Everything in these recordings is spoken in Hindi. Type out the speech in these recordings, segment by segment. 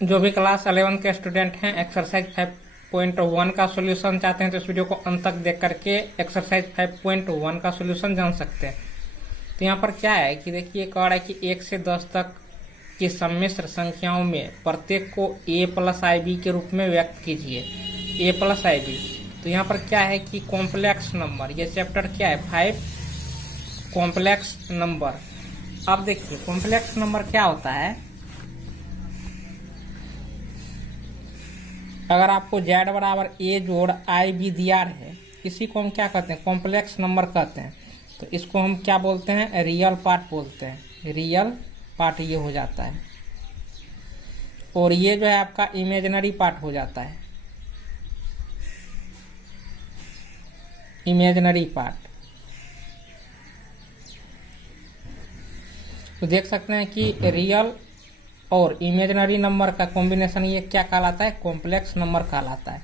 जो भी क्लास 11 के स्टूडेंट हैं एक्सरसाइज 5.1 का सॉल्यूशन चाहते हैं तो इस वीडियो को अंत तक देख करके एक्सरसाइज 5.1 का सॉल्यूशन जान सकते हैं। तो यहाँ पर क्या है कि देखिए कह रहा है कि 1 से 10 तक की सम्मिश्र संख्याओं में प्रत्येक को a प्लस IB के रूप में व्यक्त कीजिए। a प्लस IB, तो यहाँ पर क्या है कि कॉम्प्लेक्स नंबर, ये चैप्टर क्या है 5 कॉम्प्लेक्स नंबर। अब देखिए कॉम्प्लेक्स नंबर क्या होता है। अगर आपको z बराबर a जोड़ IB दिया है, इसी को हम क्या कहते हैं, कॉम्प्लेक्स नंबर कहते हैं। तो इसको हम क्या बोलते हैं, रियल पार्ट बोलते हैं। रियल पार्ट ये हो जाता है, और ये जो है आपका इमेजिनरी पार्ट हो जाता है, इमेजिनरी पार्ट। तो देख सकते हैं कि रियल और इमेजिनरी नंबर का कॉम्बिनेशन ये क्या कहलाता है, कॉम्प्लेक्स नंबर कहलाता है।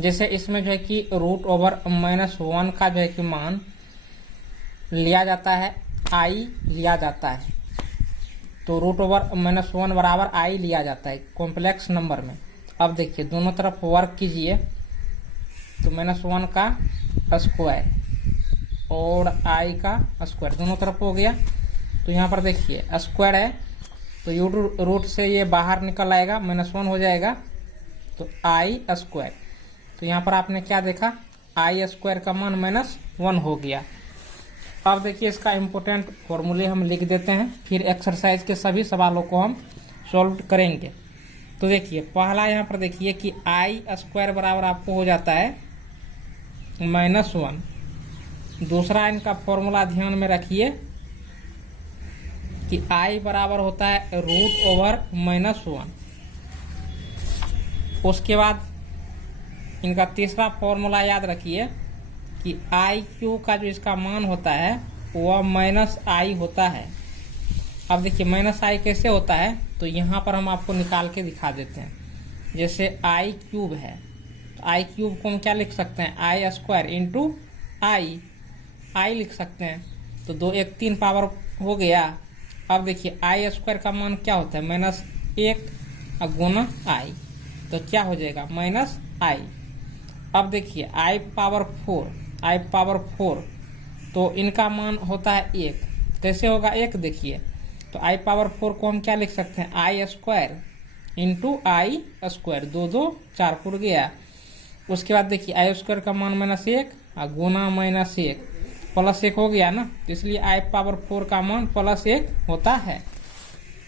जैसे इसमें जो है कि √(-1) का जो है कि मान लिया जाता है, i लिया जाता है, तो √(-1) बराबर i लिया जाता है कॉम्प्लेक्स नंबर में। अब देखिए दोनों तरफ वर्क कीजिए, तो -1 का स्क्वायर और i का स्क्वायर दोनों तरफ हो गया। तो यहाँ पर देखिए स्क्वायर है तो रूट से ये बाहर निकल आएगा, -1 हो जाएगा, तो i स्क्वायर। तो यहाँ पर आपने क्या देखा, i स्क्वायर का मान -1 हो गया। अब देखिए इसका इम्पोर्टेंट फॉर्मूले हम लिख देते हैं, फिर एक्सरसाइज के सभी सवालों को हम सॉल्व करेंगे। तो देखिए पहला यहाँ पर देखिए कि i स्क्वायर बराबर आपको हो जाता है -1। दूसरा इनका फॉर्मूला ध्यान में रखिए कि i बराबर होता है √(-1). उसके बाद इनका तीसरा फॉर्मूला याद रखिए कि IQ का जो इसका मान होता है वह -i होता है। अब देखिए -i कैसे होता है, तो यहाँ पर हम आपको निकाल के दिखा देते हैं। जैसे i³ है, तो i³ को हम क्या लिख सकते हैं, i स्क्वायर इंटू i लिख सकते हैं। तो 2 1 3 पावर हो गया। अब देखिए i स्क्वायर का मान क्या होता है, -1 गुना i, तो क्या हो जाएगा -i। अब देखिए i पावर 4, तो इनका मान होता है 1। कैसे होगा 1, देखिए तो i पावर 4 को हम क्या लिख सकते हैं, i square into i square, 2 2 4 foot गया। उसके बाद देखिए i स्क्वायर का मान -1 गुना -1 +1 हो गया ना, तो इसलिए i पावर 4 का मान +1 होता है।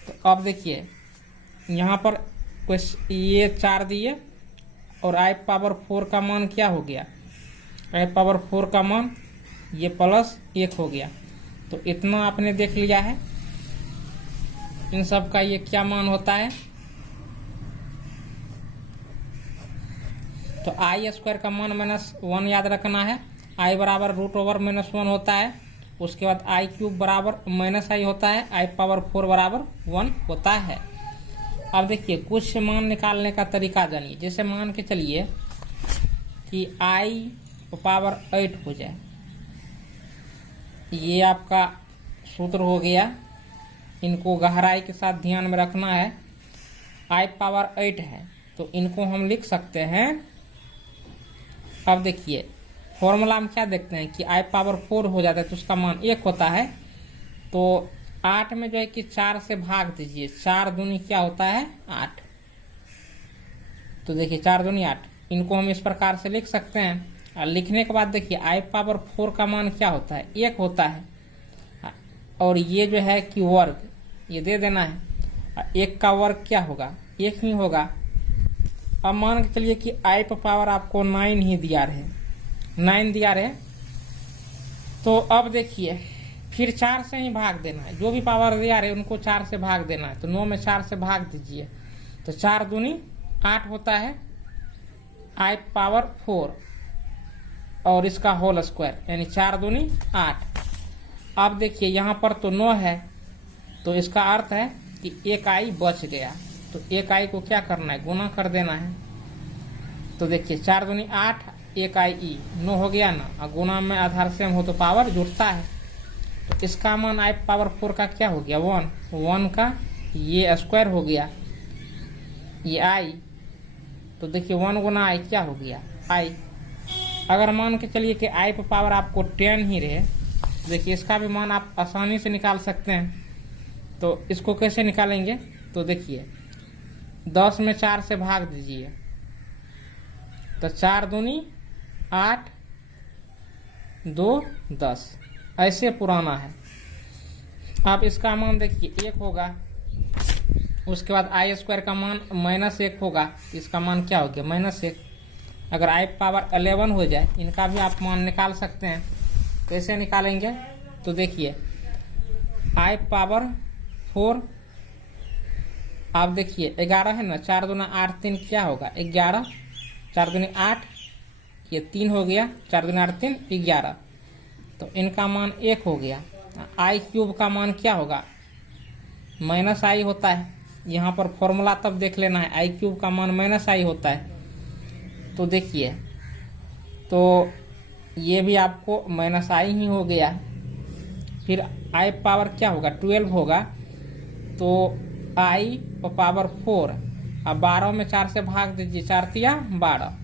तो अब देखिए यहाँ पर कुछ ये 4 दिए और i पावर 4 का मान क्या हो गया, i पावर 4 का मान ये +1 हो गया। तो इतना आपने देख लिया है, इन सब का ये क्या मान होता है। तो i स्क्वायर का मान -1 याद रखना है, i बराबर √(-1) होता है। उसके बाद i³ बराबर -i होता है, i पावर 4 बराबर 1 होता है। अब देखिए कुछ मान निकालने का तरीका जानिए। जैसे मान के चलिए कि i पावर 8 हो जाए, ये आपका सूत्र हो गया। इनको गहराई के साथ ध्यान में रखना है। i पावर 8 है तो इनको हम लिख सकते हैं। अब देखिए फॉर्मूला में क्या देखते हैं कि i पावर 4 हो जाता है तो उसका मान 1 होता है। तो 8 में जो है कि 4 से भाग दीजिए, 4 दूनी क्या होता है 8। तो देखिए 4 दूनी 8, इनको हम इस प्रकार से लिख सकते हैं। और लिखने के बाद देखिए i पावर 4 का मान क्या होता है, 1 होता है। और ये जो है कि वर्ग ये दे देना है, 1 का वर्ग क्या होगा, 1 ही होगा। अब मान के चलिए कि i पावर आपको 9 ही दिया रहे, 9 दिया रहे, तो अब देखिए फिर 4 से ही भाग देना है। जो भी पावर दिया रहे उनको 4 से भाग देना है। तो 9 में 4 से भाग दीजिए, तो 4 दूनी 8 होता है, i पावर 4 और इसका होल स्क्वायर यानी 4 दूनी 8। अब देखिए यहाँ पर तो 9 है, तो इसका अर्थ है कि 1 i बच गया। तो 1 i को क्या करना है, गुना कर देना है। तो देखिए 4 दूनी 8, 1 i 9 हो गया ना, और गुना में आधार सेम हो तो पावर जुड़ता है। तो इसका मान i पावर 4 का क्या हो गया, 1 का ये स्क्वायर हो गया। ये आई, तो देखिए 1 गुना आई क्या हो गया आई। अगर मान के चलिए कि आई पर पावर आपको 10 ही रहे, देखिए इसका भी मान आप आसानी से निकाल सकते हैं। तो इसको कैसे निकालेंगे, तो देखिए 10 में 4 से भाग दीजिए, तो 4 दूनी 8, 2 10, ऐसे पुराना है। अब इसका मान देखिए 1 होगा, उसके बाद आई स्क्वायर का मान -1 होगा, इसका मान क्या हो गया -1। अगर आई पावर 11 हो जाए, इनका भी आप मान निकाल सकते हैं। कैसे निकालेंगे, तो देखिए आई पावर 4, आप देखिए 11 है ना, 4 दूना 8, 3 क्या होगा 11, 4 दूनी 8, ये 3 हो गया, 4 दूनी 8 3 11, तो इनका मान 1 हो गया। आई क्यूब का मान क्या होगा, -i होता है। यहाँ पर फॉर्मूला तब देख लेना है, आई क्यूब का मान -i होता है। तो देखिए, तो ये भी आपको -i ही हो गया। फिर आई पावर क्या होगा 12 होगा, तो आई पावर 4, अब 12 में 4 से भाग दीजिए, 4 तिया 12,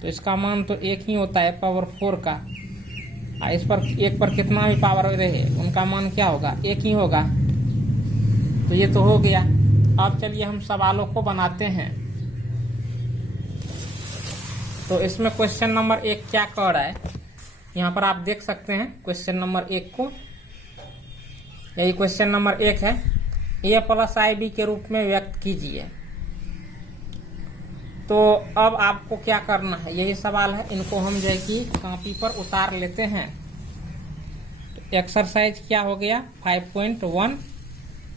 तो इसका मान तो 1 ही होता है पावर 4 का। इस पर 1 पर कितना भी पावर रहे, उनका मान क्या होगा 1 ही होगा। तो ये तो हो गया। अब चलिए हम सवालों को बनाते हैं। तो इसमें क्वेश्चन नंबर 1 क्या कह रहा है, यहाँ पर आप देख सकते हैं क्वेश्चन नंबर 1 को। यही क्वेश्चन नंबर 1 है, a + ib के रूप में व्यक्त कीजिए। तो अब आपको क्या करना है, यही सवाल है। इनको हम जो है कि कॉपी पर उतार लेते हैं। तो एक्सरसाइज क्या हो गया 5.1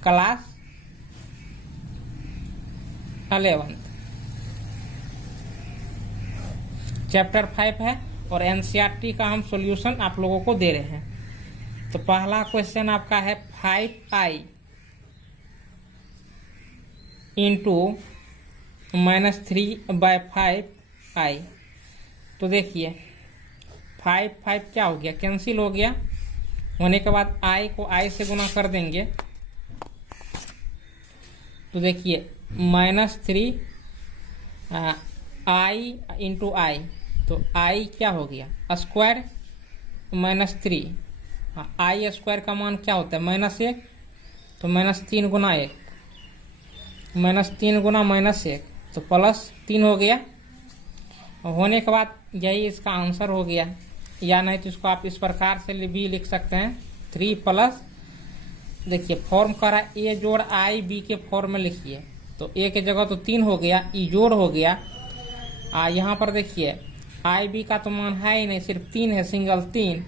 क्लास 11 चैप्टर 5 है, और एनसीईआरटी का हम सॉल्यूशन आप लोगों को दे रहे हैं। तो पहला क्वेश्चन आपका है 5i × -3/5i। तो देखिए 5 क्या हो गया, कैंसिल हो गया। होने के बाद i को i से गुना कर देंगे, तो देखिए -3 i × i, तो i क्या हो गया स्क्वायर -3, i स्क्वायर का मान क्या होता है -1, तो -3 गुना 1, -3 गुना -1, तो +3 हो गया। होने के बाद यही इसका आंसर हो गया। या नहीं तो इसको आप इस प्रकार से भी लिख सकते हैं 3 प्लस, देखिए फॉर्म करा a जोड़ i b के फॉर्म में लिखिए, तो a के जगह तो 3 हो गया, ई जोड़ हो गया। यहाँ पर देखिए आई बी का तो मान है ही नहीं, सिर्फ 3 है, सिंगल 3।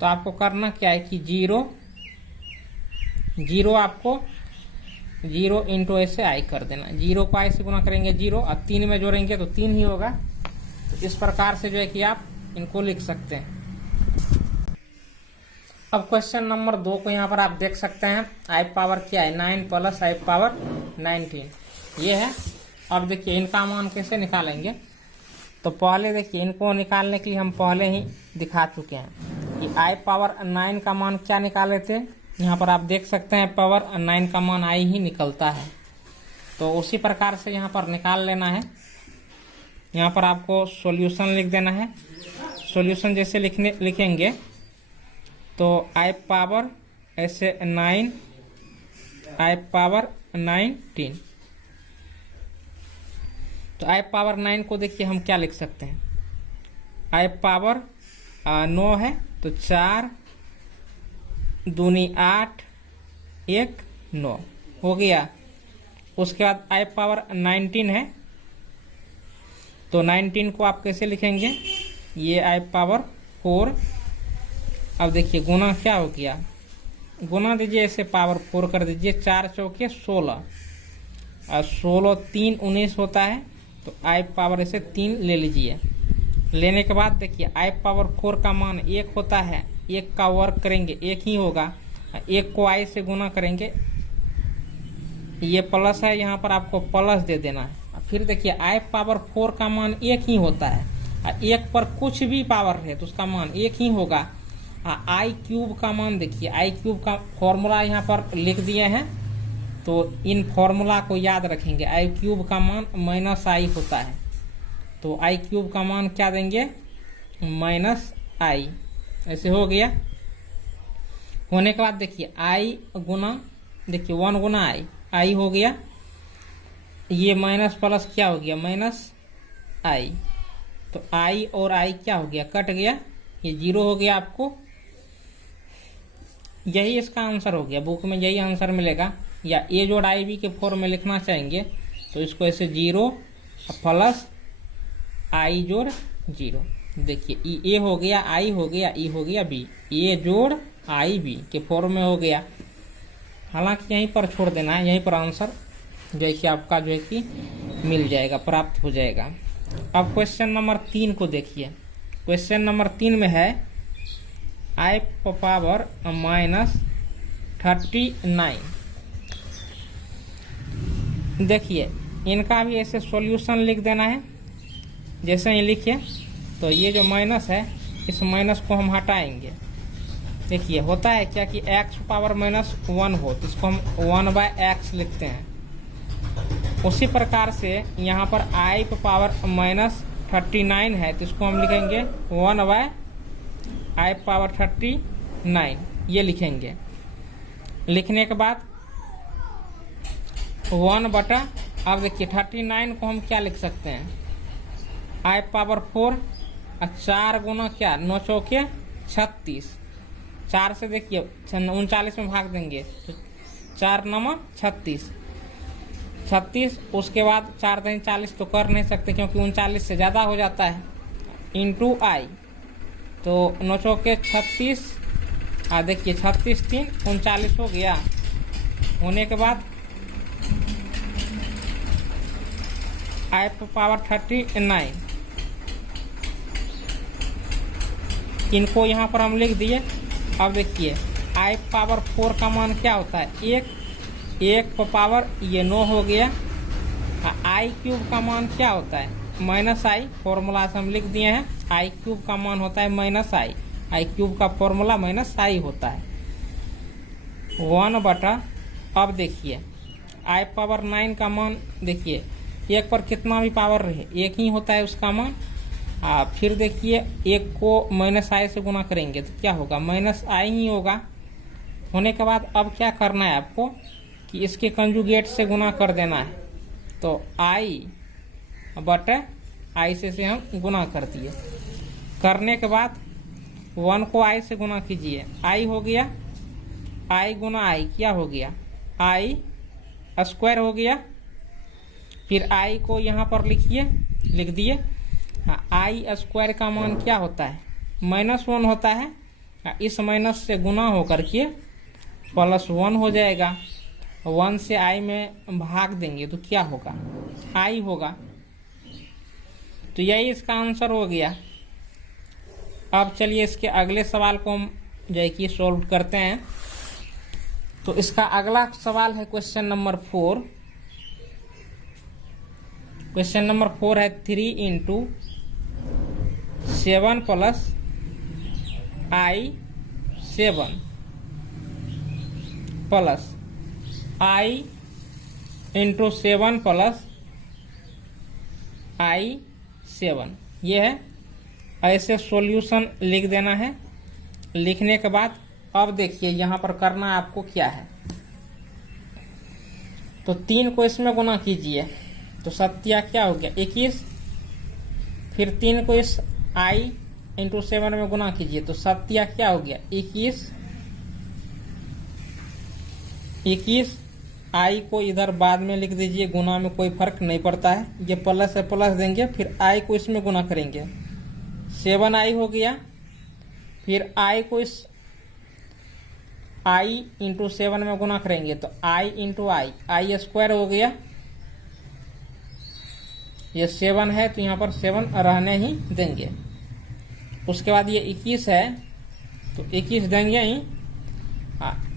तो आपको करना क्या है कि 0 आपको 0 × ऐसे आई कर देना, 0 को आई से गुना करेंगे 0, और 3 में जोड़ेंगे तो 3 ही होगा। तो इस प्रकार से जो है कि आप इनको लिख सकते हैं। अब क्वेश्चन नंबर 2 को यहाँ पर आप देख सकते हैं, आई पावर क्या है 9 + आई पावर 19 ये है। अब देखिए इनका मान कैसे निकालेंगे, तो पहले देखिए इनको निकालने के लिए हम पहले ही दिखा चुके हैं कि आई पावर 9 का मान क्या निकाले थे। यहाँ पर आप देख सकते हैं पावर 9 का मान आई ही निकलता है, तो उसी प्रकार से यहाँ पर निकाल लेना है। यहाँ पर आपको सॉल्यूशन लिख देना है। सॉल्यूशन जैसे लिखेंगे तो आई पावर ऐसे 9, आई पावर 19, तो आई पावर 9 को देखिए हम क्या लिख सकते हैं, आई पावर 9 है, तो 4 दूनी 8 1 9 हो गया। उसके बाद आई पावर 19 है, तो 19 को आप कैसे लिखेंगे, ये आई पावर 4। अब देखिए गुना क्या हो गया, गुना दीजिए ऐसे पावर 4 कर दीजिए, 4 चौके 16, और 16 3 19 होता है, तो आई पावर ऐसे 3 ले लीजिए। लेने के बाद देखिए आई पावर 4 का मान 1 होता है, 1 का वर्ग करेंगे 1 ही होगा, 1 को आई से गुना करेंगे, ये प्लस है, यहाँ पर आपको प्लस दे देना है। फिर देखिए आई पावर 4 का मान 1 ही होता है, 1 पर कुछ भी पावर है तो उसका मान 1 ही होगा। आई क्यूब का मान देखिए, आई क्यूब का फॉर्मूला यहाँ पर लिख दिए हैं, तो इन फॉर्मूला को याद रखेंगे। आई क्यूब का मान माइनस आई होता है, तो आई क्यूब का मान क्या देंगे, माइनस आई। ऐसे हो गया। होने के बाद देखिए आई गुना, देखिए 1 गुना आई हो गया, ये माइनस प्लस क्या हो गया, माइनस आई। तो आई और आई क्या हो गया, कट गया, ये 0 हो गया। आपको यही इसका आंसर हो गया, बुक में यही आंसर मिलेगा। या ए जोड़ आई बी के फॉर्म में लिखना चाहेंगे तो इसको ऐसे 0 प्लस आई जोड़ 0। देखिए ए हो गया, आई हो गया, ई हो गया बी, ए जोड़ आई बी के फॉर्म में हो गया। हालांकि यहीं पर छोड़ देना है, यहीं पर आंसर जो है कि आपका जो है कि मिल जाएगा, प्राप्त हो जाएगा। अब क्वेश्चन नंबर 3 को देखिए। क्वेश्चन नंबर 3 में है आई पावर माइनस 39। देखिए इनका भी ऐसे सॉल्यूशन लिख देना है। जैसे ही लिखिए तो ये जो माइनस है, इस माइनस को हम हटाएंगे। देखिए होता है क्या कि x पावर माइनस 1 हो तो इसको हम 1/x लिखते हैं। उसी प्रकार से यहाँ पर आई पावर माइनस 39 है तो इसको हम लिखेंगे 1/i पावर 39, ये लिखेंगे। लिखने के बाद 1 बटा, अब देखिए 39 को हम क्या लिख सकते हैं, i पावर 4 और 4 गुना क्या, 9 चौके 36। 4 से देखिए 39 में भाग देंगे तो 4 9 36। उसके बाद 4 3 40 तो कर नहीं सकते क्योंकि 39 से ज़्यादा हो जाता है, इंटू आई। तो 9 चौके 36, देखिए 36 3 39 हो गया। होने के बाद आई पावर 39, इनको यहाँ पर हम लिख दिए। अब देखिए आई पावर 4 का मान क्या होता है, 1 पावर ये 9 हो गया। आई क्यूब का मान क्या होता है, माइनस आई। फॉर्मूला से हम लिख दिए हैं, आई क्यूब का मान होता है माइनस आई। आई क्यूब का फॉर्मूला माइनस आई होता है 1 बटा। अब देखिए आई पावर 9 का मान, देखिए 1 पर कितना भी पावर रहे 1 ही होता है उसका मान। फिर देखिए 1 को माइनस आई से गुना करेंगे तो क्या होगा, माइनस आई ही होगा। होने के बाद अब क्या करना है आपको कि इसके कंजुगेट से गुना कर देना है। तो आई बटे आई से हम गुना कर दिए। करने के बाद 1 को आई से गुना कीजिए, आई हो गया, आई गुना आई क्या हो गया, आई स्क्वायर हो गया। फिर आई को यहाँ पर लिखिए, लिख दिए। आई स्क्वायर का मान क्या होता है, -1 होता है। इस माइनस से गुना होकर के +1 हो जाएगा। 1 से आई में भाग देंगे तो क्या होगा, आई होगा। तो यही इसका आंसर हो गया। अब चलिए इसके अगले सवाल को हम जो है कि सॉल्व करते हैं। तो इसका अगला सवाल है क्वेश्चन नंबर 4। क्वेश्चन नंबर 4 है 3 × 7 + i7 प्लस i × 7 + i7, ये है। ऐसे सॉल्यूशन लिख देना है। लिखने के बाद अब देखिए यहाँ पर करना आपको क्या है, तो 3 को इसमें गुना कीजिए तो 7 क्या हो गया 21। फिर 3 को इस i × 7 में गुना कीजिए तो 7 क्या हो गया 21। 21 i को इधर बाद में लिख दीजिए, गुना में कोई फर्क नहीं पड़ता है। ये प्लस से प्लस देंगे, फिर i को इसमें गुना करेंगे, 7i हो गया। फिर i को इस i × 7 में गुना करेंगे तो i × i स्क्वायर हो गया। ये 7 है तो यहाँ पर 7 रहने ही देंगे। उसके बाद ये 21 है तो 21 देंगे ही।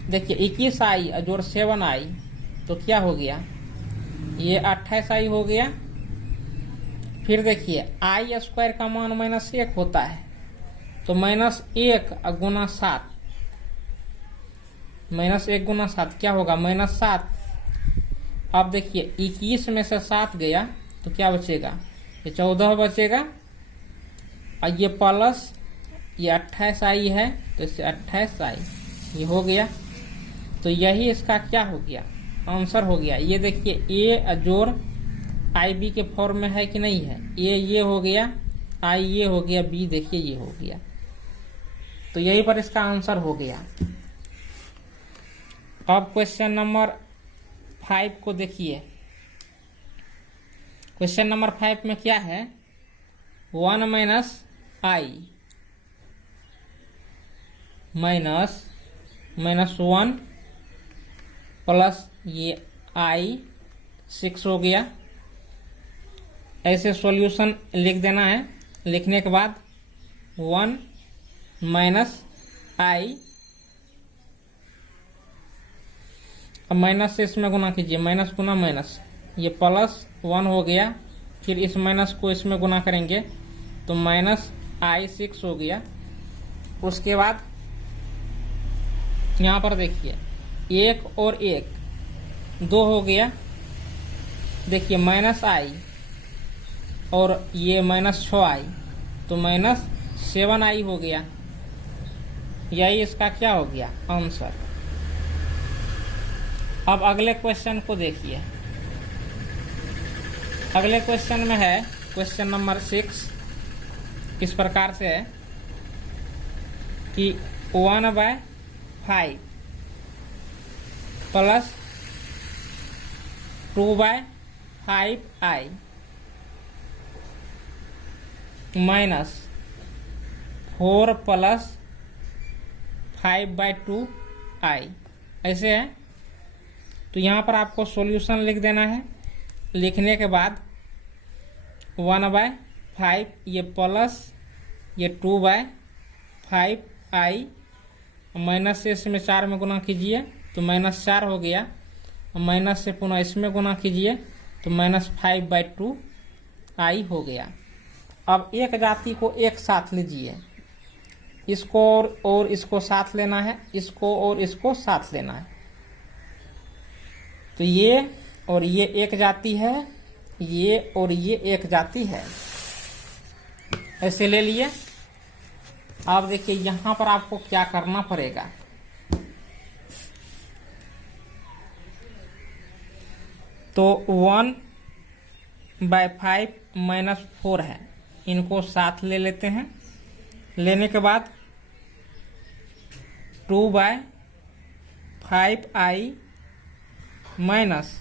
देखिए 21i जोड़ 7i तो क्या हो गया, ये 28i हो गया। फिर देखिए i स्क्वायर का मान -1 होता है तो -1 गुना 7, -1 गुना 7 क्या होगा, -7। अब देखिए 21 में से 7 गया तो क्या बचेगा, ये 14 बचेगा, और ये प्लस ये 28 आई है तो इससे 28 आई, ये हो गया। तो यही इसका क्या हो गया, आंसर हो गया। ये देखिए ए जोड़ आई बी के फॉर्म में है कि नहीं है, ए ये हो गया, आई ये हो गया, बी देखिए ये हो गया। तो यही पर इसका आंसर हो गया। अब क्वेश्चन नंबर 5 को देखिए। क्वेश्चन नंबर 5 में क्या है, 1 माइनस आई माइनस 1 प्लस ये आई 6 हो गया। ऐसे सॉल्यूशन लिख देना है। लिखने के बाद 1 माइनस आई, अब माइनस से इसमें गुना कीजिए, माइनस गुना माइनस, ये प्लस 1 हो गया। फिर इस माइनस को इसमें गुना करेंगे तो माइनस आई 6 हो गया। उसके बाद यहाँ पर देखिए 1 और 1 2 हो गया। देखिए माइनस आई और ये माइनस 6 आई तो माइनस 7 आई हो गया। यही इसका क्या हो गया, आंसर। अब अगले क्वेश्चन को देखिए। अगले क्वेश्चन में है क्वेश्चन नंबर 6। इस प्रकार से है कि 1/5 plus 2/5i minus 4 plus 5/2i, ऐसे है। तो यहाँ पर आपको सॉल्यूशन लिख देना है। लिखने के बाद 1/5 ये प्लस ये 2/5i माइनस से इसमें 4 में गुना कीजिए तो माइनस 4 हो गया। माइनस से पुनः इसमें गुना कीजिए तो माइनस 5/2i हो गया। अब एक जाति को एक साथ लीजिए, इसको और इसको साथ लेना है, इसको और इसको साथ लेना है। तो ये और ये एक जाति है, ये और ये एक जाति है, ऐसे ले लिए। अब देखिए यहां पर आपको क्या करना पड़ेगा। तो 1/5 माइनस 4 है, इनको साथ ले लेते हैं। लेने के बाद 2/5i माइनस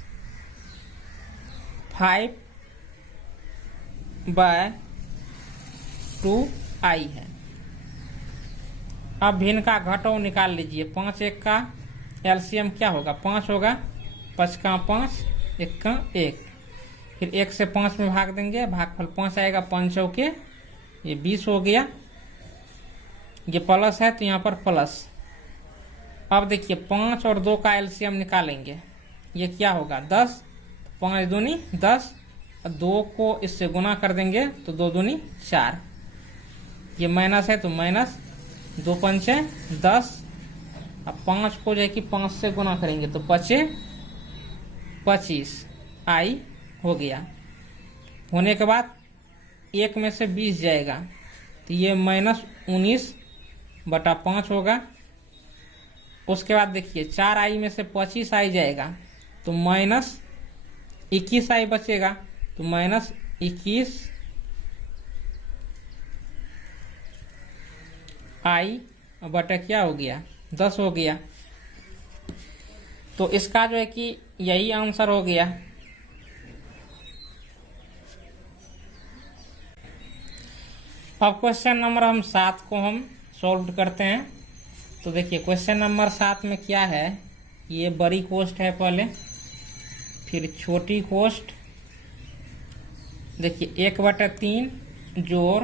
5/2i है। अब भिन्न का घटाव निकाल लीजिए। 5 1 का एलसीएम क्या होगा, 5 होगा, 5 का 5, 1 का 1, फिर 1 से 5 में भाग देंगे, भागफल 5 आएगा, 5 चौके ये 20 हो गया। ये प्लस है तो यहाँ पर प्लस। अब देखिए 5 और 2 का एलसीएम निकालेंगे, ये क्या होगा 10, 5 दूनी 10, 2 को इससे गुना कर देंगे तो 2 दूनी 4, ये माइनस है तो माइनस, 2 पंचे 10, अब 5 को जो है कि 5 से गुना करेंगे तो 5 25 आई हो गया। होने के बाद 1 में से 20 जाएगा तो ये माइनस 19/5 होगा। उसके बाद देखिए 4 आई में से 25 आई जाएगा तो माइनस 21 आई बचेगा, तो माइनस 21 आई बटा क्या हो गया 10 हो गया। तो इसका जो है कि यही आंसर हो गया। अब क्वेश्चन नंबर 7 को हम सॉल्व करते हैं। तो देखिए क्वेश्चन नंबर 7 में क्या है, ये बड़ी कोष्ठ है पहले, फिर छोटी कोष्ठ। देखिए 1/3 जोड़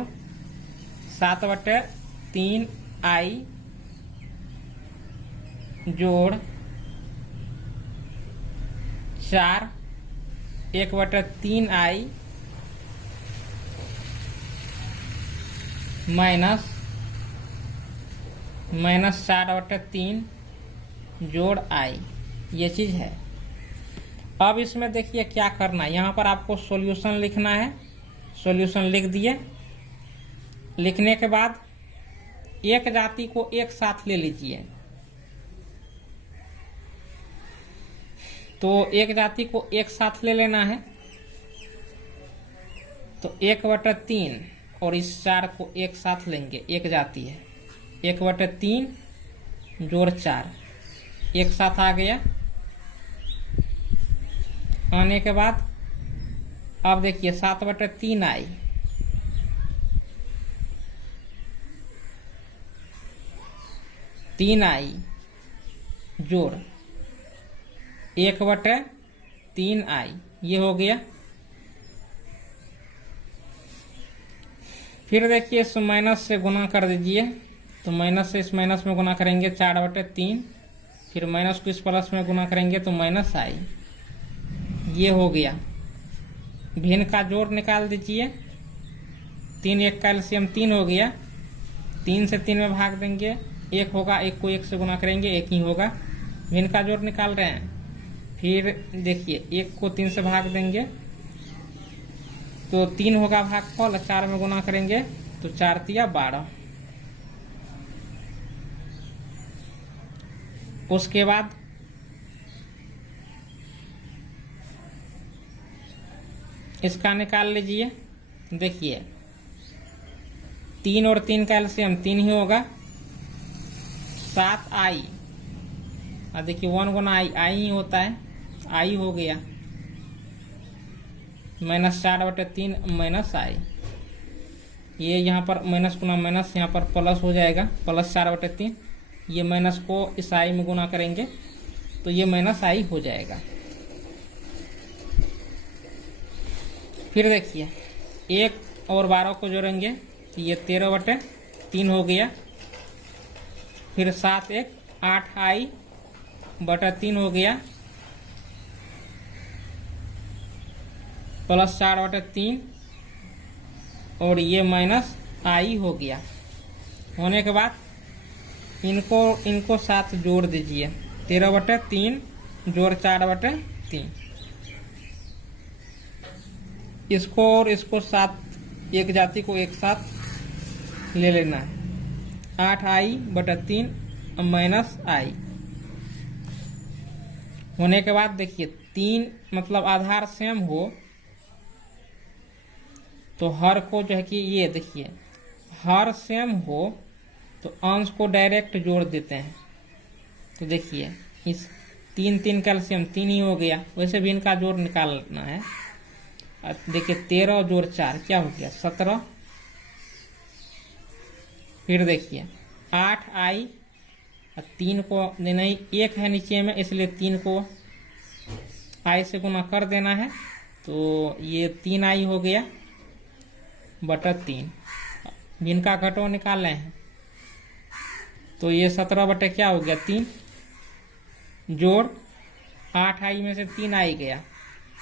7/3i जोड़ 4 1/3i माइनस 4/3 जोड़ i, ये चीज है। अब इसमें देखिए क्या करना है, यहाँ पर आपको सॉल्यूशन लिखना है। सॉल्यूशन लिख दिए। लिखने के बाद एक जाति को एक साथ ले लीजिए। तो एक जाति को एक साथ ले लेना है, तो 1/3 और इस 4 को एक साथ लेंगे। एक जाति है, 1/3 जोड़ 4 एक साथ आ गया। आने के बाद अब देखिए 7/3 आई। तीन आई जोड़ 1/3 आई, ये हो गया। फिर देखिए इस माइनस से गुना कर दीजिए। तो माइनस से इस माइनस में गुना करेंगे 4/3, फिर माइनस को इस प्लस में गुना करेंगे तो माइनस आई, ये हो गया। भिन्न का जोड़ निकाल दीजिए। 3 1 का एलसीएम 3 हो गया। 3 से 3 में भाग देंगे, 1 होगा। 1 को 1 से गुना करेंगे, 1 ही होगा। भिन्न का जोड़ निकाल रहे हैं। फिर देखिए 1 को 3 से भाग देंगे तो 3 होगा भागफल। 4 में गुना करेंगे तो 4 तिया 12। उसके बाद इसका निकाल लीजिए। देखिए 3 और 3 का एलसीएम 3 ही होगा। 7 आई, और देखिए 1 गुना आई ही होता है, आई हो गया। -4/3 माइनस आई, ये यहाँ पर माइनस गुना माइनस यहाँ पर प्लस हो जाएगा, +4/3। ये माइनस को इस आई में गुना करेंगे तो ये माइनस आई हो जाएगा। फिर देखिए 1 और 12 को जोड़ेंगे तो ये 13/3 हो गया। फिर 7 1 8 आई बटा 3 हो गया, +4/3 और ये माइनस आई हो गया। होने के बाद इनको साथ जोड़ दीजिए। 13/3 जोड़ 4/3, इसको और इसको साथ, एक जाति को एक साथ ले लेना है। 8i/3 माइनस आई होने के बाद देखिए 3 मतलब आधार सेम हो तो हर को जो है कि ये देखिए हर सेम हो तो अंश को डायरेक्ट जोड़ देते हैं। तो देखिए इस 3 कैल्शियम 3 ही हो गया। वैसे भी इनका जोड़ निकालना है। देखिए 13 जोड़ 4 क्या हो गया 17। फिर देखिए 8 आई, 3 को देना ही 1 है नीचे में, इसलिए 3 को आई से गुना कर देना है। तो ये 3 आई हो गया बटा 3। जिनका घटो निकाल रहे हैं तो ये 17 बटे क्या हो गया 3 जोड़ 8 आई में से 3 आई गया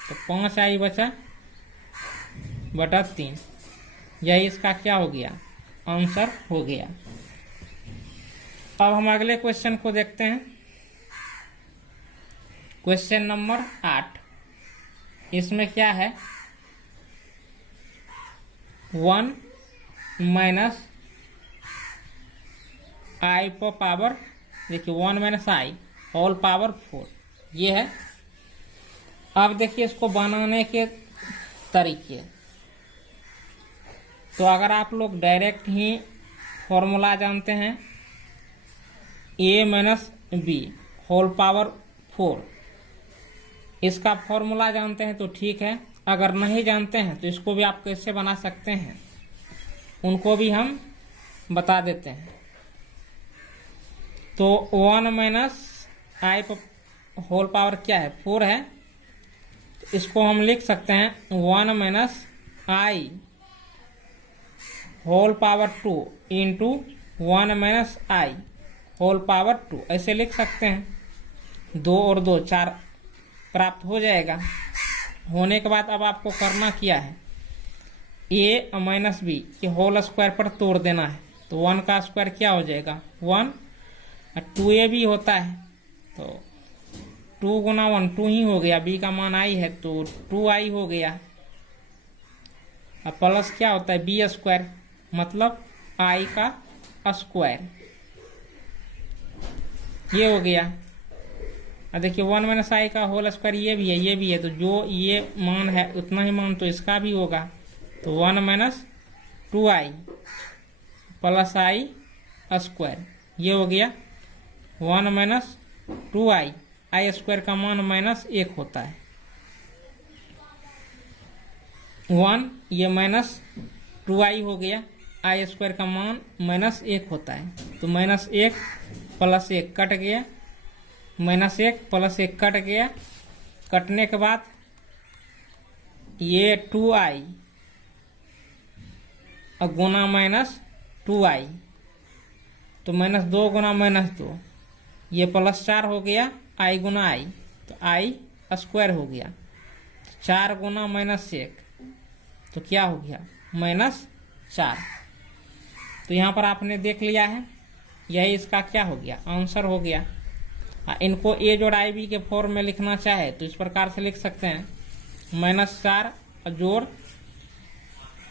तो 5 आई बचा बटा 3। यही इसका क्या हो गया आंसर हो गया। अब हम अगले क्वेश्चन को देखते हैं। Question number 8। इसमें क्या है 1 माइनस आई पर पावर, देखिए 1 माइनस आई होल पावर 4 ये है। अब देखिए इसको बनाने के तरीके। तो अगर आप लोग डायरेक्ट ही फॉर्मूला जानते हैं a minus B whole power 4, इसका फॉर्मूला जानते हैं तो ठीक है। अगर नहीं जानते हैं तो इसको भी आप कैसे बना सकते हैं उनको भी हम बता देते हैं। तो 1 माइनस आई होल पावर क्या है 4 है, तो इसको हम लिख सकते हैं 1 माइनस आई होल पावर 2 इंटू 1 माइनस आई होल पावर 2 ऐसे लिख सकते हैं। 2 और 2 4 प्राप्त हो जाएगा। होने के बाद अब आपको करना क्या है a माइनस बी के होल स्क्वायर पर तोड़ देना है। तो 1 का स्क्वायर क्या हो जाएगा 1, 2a भी होता है तो 2 गुना 1 2 ही हो गया, बी का मान आई है तो 2i हो गया। अब प्लस क्या होता है, बी स्क्वायर, मतलब आई का स्क्वायर, ये हो गया। अब देखिए 1 माइनस आई का होल स्क्वायर ये भी है, ये भी है, तो जो ये मान है उतना ही मान तो इसका भी होगा। तो 1 माइनस 2i प्लस आई स्क्वायर, ये हो गया 1 माइनस 2i, आई स्क्वायर का मान -1 होता है। 1 ये -2i हो गया, आई स्क्वायर का मान -1 होता है। तो -1 प्लस 1 कट गया, -1 प्लस 1 कट गया। कटने के बाद ये 2i गुना -2i, तो -2 गुना -2, ये +4 हो गया, i गुना i, तो i स्क्वायर हो गया। 4 गुना -1 तो क्या हो गया, -4। तो यहाँ पर आपने देख लिया है, यही इसका क्या हो गया, आंसर हो गया। इनको a जोड़ ib के फॉर्म में लिखना चाहे तो इस प्रकार से लिख सकते हैं, -4 जोड़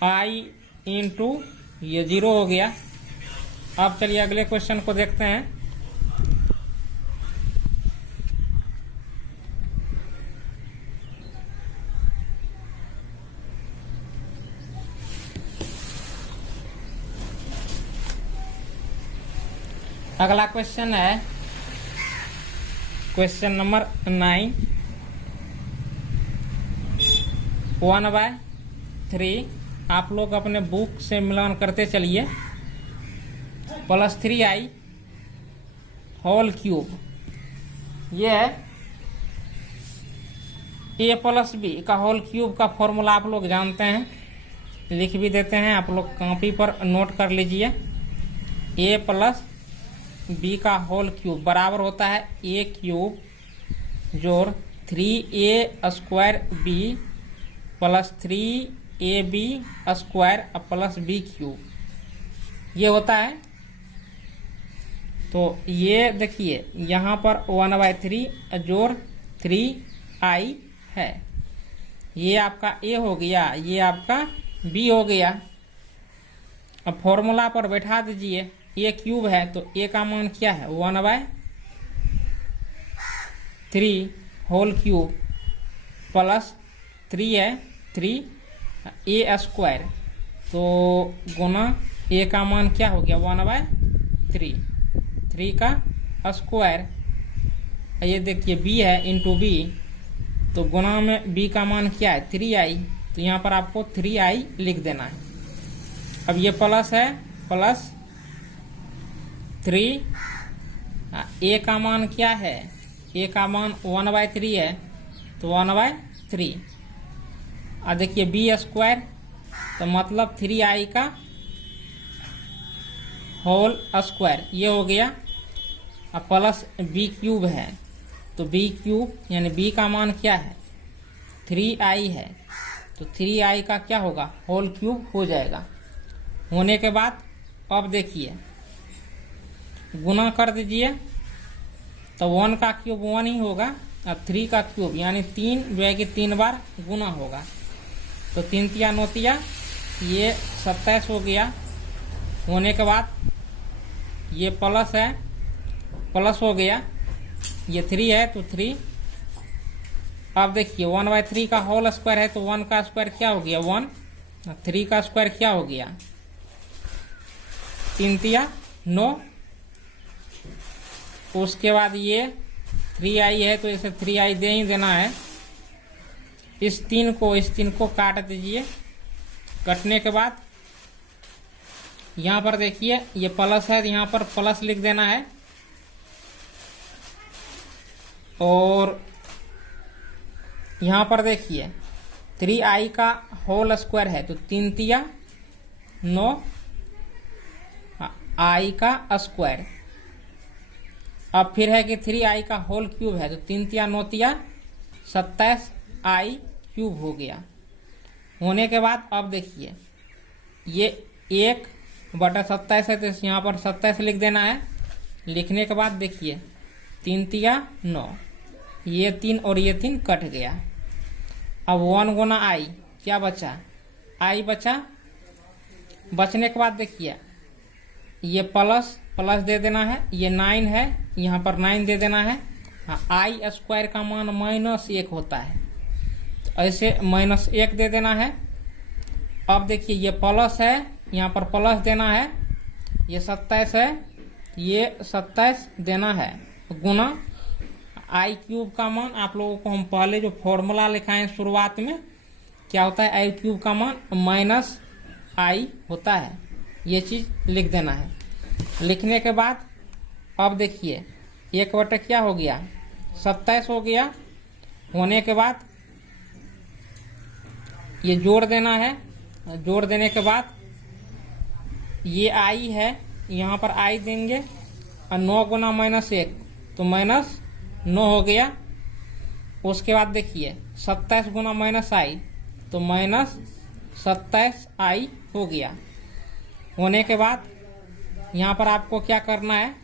i इंटू ये 0 हो गया। अब चलिए अगले क्वेश्चन को देखते हैं। अगला क्वेश्चन है क्वेश्चन नंबर 9, 1/3। आप लोग अपने बुक से मिलान करते चलिए। +3i होल क्यूब, ये है a प्लस बी का होल क्यूब का फॉर्मूला आप लोग जानते हैं, लिख भी देते हैं, आप लोग कॉपी पर नोट कर लीजिए। a प्लस बी का होल क्यूब बराबर होता है a क्यूब जोड़ 3a square B plus 3ab square plus B cube, ये होता है। तो ये देखिए यहाँ पर 1/3 जोड़ 3i है, ये आपका a हो गया, ये आपका b हो गया। अब फॉर्मूला पर बैठा दीजिए, a क्यूब है तो a का मान क्या है, 1/3 होल क्यूब प्लस 3 है 3a स्क्वायर, तो गुना a का मान क्या हो गया, 1/3, 3 का स्क्वायर। ये देखिए b है इंटू b, तो गुना में b का मान क्या है, 3i, तो यहाँ पर आपको 3i लिख देना है। अब ये प्लस है, प्लस 3, a का मान क्या है, a का मान 1/3 है, तो 1/3। और देखिए बी स्क्वायर, तो मतलब 3i का होल स्क्वायर, ये हो गया। अब प्लस बी क्यूब है, तो बी क्यूब यानी बी का मान क्या है, 3i है, तो 3i का क्या होगा, होल क्यूब हो जाएगा। होने के बाद अब देखिए गुना कर दीजिए, तो 1 का क्यूब 1 ही होगा, अब 3 का क्यूब यानी 3 जो है कि 3 बार गुना होगा, तो 3 तिया 9 तिया ये 27 हो गया। होने के बाद ये प्लस है, प्लस हो गया, ये 3 है तो 3। अब देखिए 1/3 का होल स्क्वायर है, तो 1 का स्क्वायर क्या हो गया 1, 3 का स्क्वायर क्या हो गया 3 तिया 9। उसके बाद ये 3i है, तो इसे 3i दे ही देना है। इस 3 को काट दीजिए। कटने के बाद यहाँ पर देखिए ये प्लस है, यहाँ पर प्लस लिख देना है, और यहाँ पर देखिए 3i का होल स्क्वायर है, तो 3 तिया 9 i का स्क्वायर। अब फिर है कि 3i का होल क्यूब है, तो 3 तिया 9 तिया 27i क्यूब हो गया। होने के बाद अब देखिए ये 1/27 है, तो यहाँ पर 27 लिख देना है। लिखने के बाद देखिए 3 तिया 9, ये 3 और ये 3 कट गया। अब 1 गुना आई क्या बचा, आई बचा। बचने के बाद देखिए ये प्लस प्लस दे देना है, ये 9 है, यहाँ पर 9 दे देना है। आई स्क्वायर का मान -1 होता है, तो ऐसे -1 दे देना है। अब देखिए ये प्लस है, यहाँ पर प्लस देना है, ये 27 है, ये 27 देना है, गुना आई क्यूब का मान। आप लोगों को हम पहले जो फॉर्मूला लिखाएं शुरुआत में क्या होता है, आई क्यूब का मान माइनस आई होता है, ये चीज लिख देना है। लिखने के बाद अब देखिए 1 क्या हो गया, 27 हो गया। होने के बाद ये जोड़ देना है, जोड़ देने के बाद ये आई है, यहाँ पर आई देंगे और 9 गुना -1 तो -9 हो गया। उसके बाद देखिए 27 गुना -i तो -27 i हो गया। होने के बाद यहाँ पर आपको क्या करना है,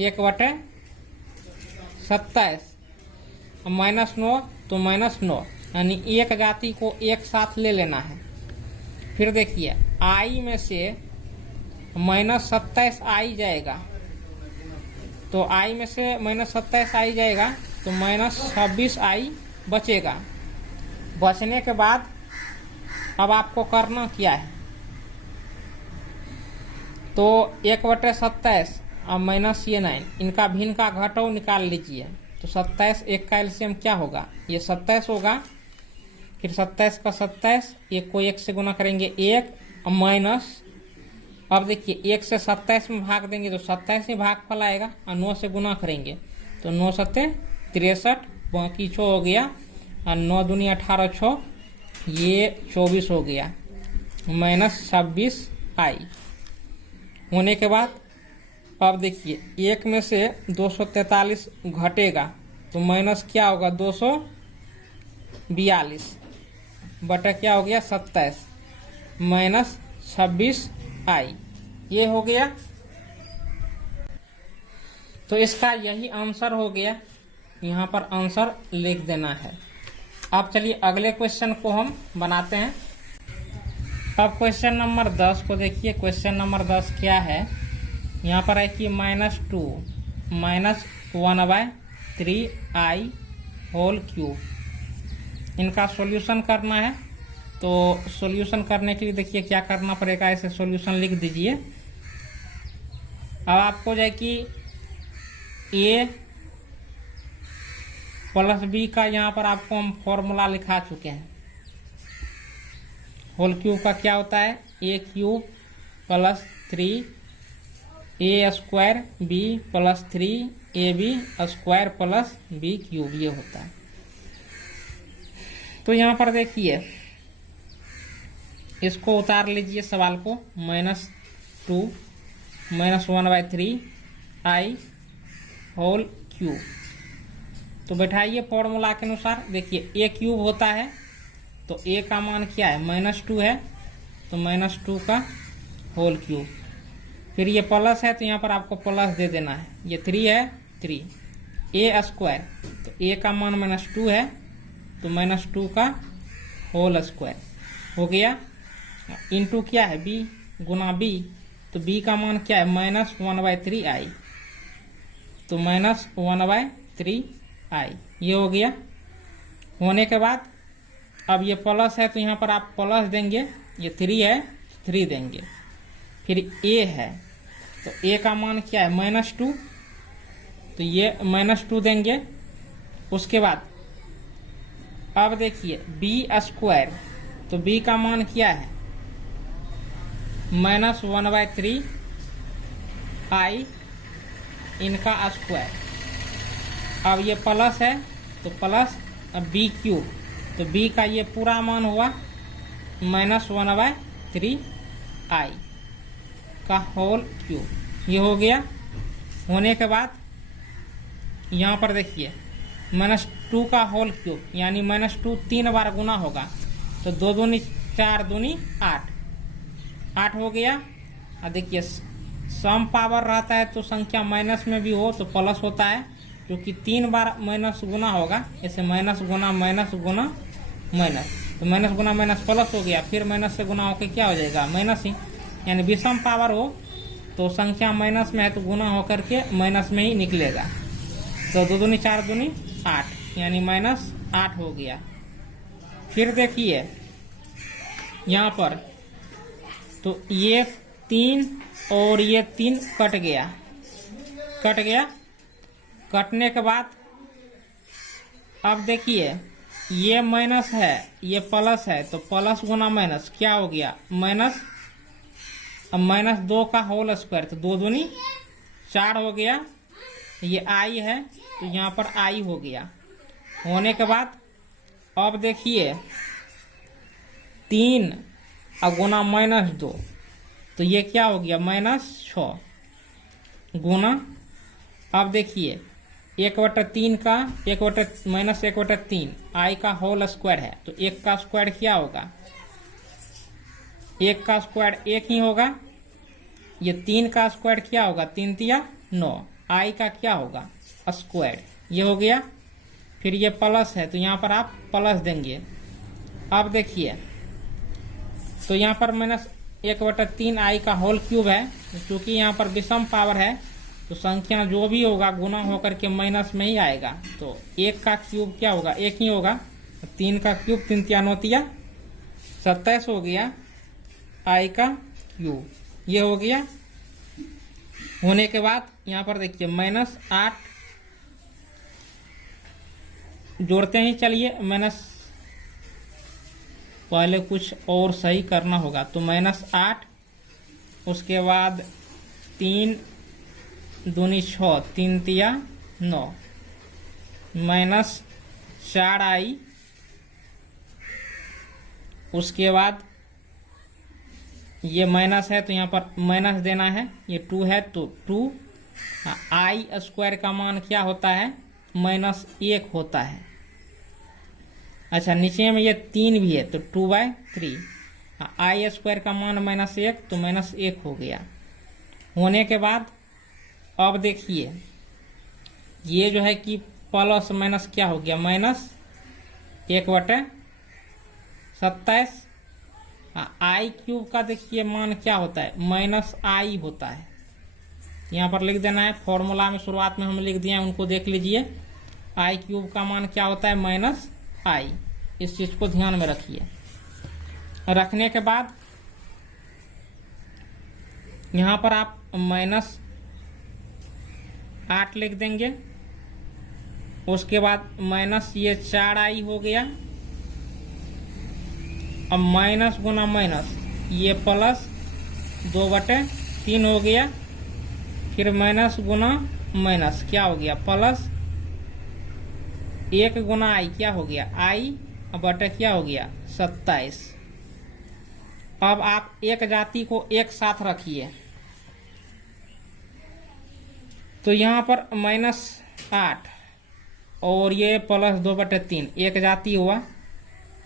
1/27 -9 तो -9 यानी एक जाति को एक साथ ले लेना है। फिर देखिए i में से -27 आई जाएगा, तो i में से -27 आई जाएगा तो -26 आई बचेगा। बचने के बाद अब आपको करना क्या है, तो 1/27 अब माइनस ये 9, इनका भिन्न का घटाव निकाल लीजिए। तो 27 एक का एलसीएम क्या होगा, ये 27 होगा। फिर 27 का 27, एक को 1 से गुना करेंगे 1 माइनस, अब देखिए 1 से 27 में भाग देंगे तो 27 ही भागफल आएगा, और 9 से गुना करेंगे तो 9 सत्ते 63, बाकी 6 हो गया, और 9 दूनी 18 6, ये 24 हो गया, -26 आई। होने के बाद अब देखिए 1 में से 243 घटेगा तो माइनस क्या होगा, 242 बटा क्या हो गया 27 -26 आई, ये हो गया। तो इसका यही आंसर हो गया, यहाँ पर आंसर लिख देना है। अब चलिए अगले क्वेश्चन को हम बनाते हैं। अब क्वेश्चन नंबर 10 को देखिए। क्वेश्चन नंबर 10 क्या है, यहाँ पर है कि -2 -1/3i होल क्यूब, इनका सॉल्यूशन करना है। तो सॉल्यूशन करने के लिए देखिए क्या करना पड़ेगा, ऐसे सॉल्यूशन लिख दीजिए। अब आपको जो है कि a प्लस b का यहाँ पर आपको हम फॉर्मूला लिखा चुके हैं। होल क्यूब का क्या होता है, a cube plus 3a square b plus 3ab square plus b cube, ये होता है। तो यहाँ पर देखिए इसको उतार लीजिए सवाल को, -2 -1/3i होल क्यूब। तो बैठाइए फॉर्मूला के अनुसार। देखिए a क्यूब होता है तो a का मान क्या है, -2 है, तो -2 का होल क्यूब। फिर ये प्लस है तो यहाँ पर आपको प्लस दे देना है, ये 3 है 3, a स्क्वायर तो a का मान -2 है तो -2 का होल स्क्वायर हो गया। इंटू क्या है b गुना b, तो b का मान क्या है -1/3i, तो -1/3i, ये हो गया। होने के बाद अब ये प्लस है तो यहाँ पर आप प्लस देंगे, ये 3 है 3 देंगे। फिर a है तो a का मान क्या है -2, तो ये -2 देंगे। उसके बाद अब देखिए b स्क्वायर, तो b का मान क्या है -1/3i इनका स्क्वायर। अब ये प्लस है तो प्लस b क्यूब, तो b का ये पूरा मान हुआ -1/3i का होल क्यूब, ये हो गया। होने के बाद यहाँ पर देखिए -2 का होल क्यूब यानी -2 3 बार गुना होगा, तो 2 दूनी 4 दूनी 8 हो गया। और देखिए सम पावर रहता है तो संख्या माइनस में भी हो तो प्लस होता है, क्योंकि 3 बार माइनस गुना होगा, ऐसे माइनस गुना माइनस गुना माइनस, तो माइनस गुना माइनस प्लस हो गया, फिर माइनस से गुना होकर क्या हो जाएगा माइनस ही। यानी विषम पावर हो तो संख्या माइनस में है तो गुना होकर के माइनस में ही निकलेगा। तो 2 दूनी 4 दूनी 8, यानी -8 हो गया। फिर देखिए यहाँ पर, तो ये 3 और ये 3 कट गया, कटने के बाद अब देखिए ये माइनस है ये प्लस है, तो प्लस गुना माइनस क्या हो गया माइनस। अब -2 का होल स्क्वायर, तो 2 दूनी 4 हो गया। ये आई है तो यहाँ पर आई हो गया। होने के बाद अब देखिए 3 गुना -2, तो ये क्या हो गया -6 गुना। अब देखिए 1/3 का -1/3 आई का होल स्क्वायर है, तो 1 का स्क्वायर क्या होगा, 1 का स्क्वायर 1 ही होगा। ये 3 का स्क्वायर क्या होगा, 3 तिया 9, आई का क्या होगा स्क्वायर, ये हो गया। फिर ये प्लस है तो यहाँ पर आप प्लस देंगे। अब देखिए तो यहाँ पर -1/3 आई का होल क्यूब है, क्योंकि यहाँ पर विषम पावर है तो संख्या जो भी होगा गुना होकर के माइनस में ही आएगा। तो 1 का क्यूब क्या होगा 1 ही होगा, 3 का क्यूब 3 तिया 9 तिया 27 हो गया आई का क्यूब, ये हो गया। होने के बाद यहाँ पर देखिए -8 जोड़ते ही चलिए, पहले कुछ और सही करना होगा, तो -8 उसके बाद 3 दूनी 6 3 तिया 9 -4 आई, उसके बाद ये माइनस है तो यहाँ पर माइनस देना है, ये 2 है तो 2 आई स्क्वायर का मान क्या होता है -1 होता है। अच्छा नीचे में ये 3 भी है तो 2/3, आई स्क्वायर का मान -1 तो -1 हो गया। होने के बाद अब देखिए ये जो है कि प्लस माइनस क्या हो गया -1/27। आई क्यूब का देखिए मान क्या होता है -आई होता है। यहाँ पर लिख देना है, फॉर्मूला में शुरुआत में हम लिख दिए हैं, उनको देख लीजिए। आई क्यूब का मान क्या होता है -आई, इस चीज को ध्यान में रखिए। रखने के बाद यहाँ पर आप -8 लिख देंगे, उसके बाद माइनस ये 4 आई हो गया। अब माइनस गुना माइनस ये प्लस 2/3 हो गया, फिर माइनस गुना माइनस क्या हो गया प्लस 1 गुना आई क्या हो गया आई बटे क्या हो गया 27। अब आप एक जाति को एक साथ रखिए, तो यहाँ पर -8 और ये प्लस 2/3 एक जाति हुआ,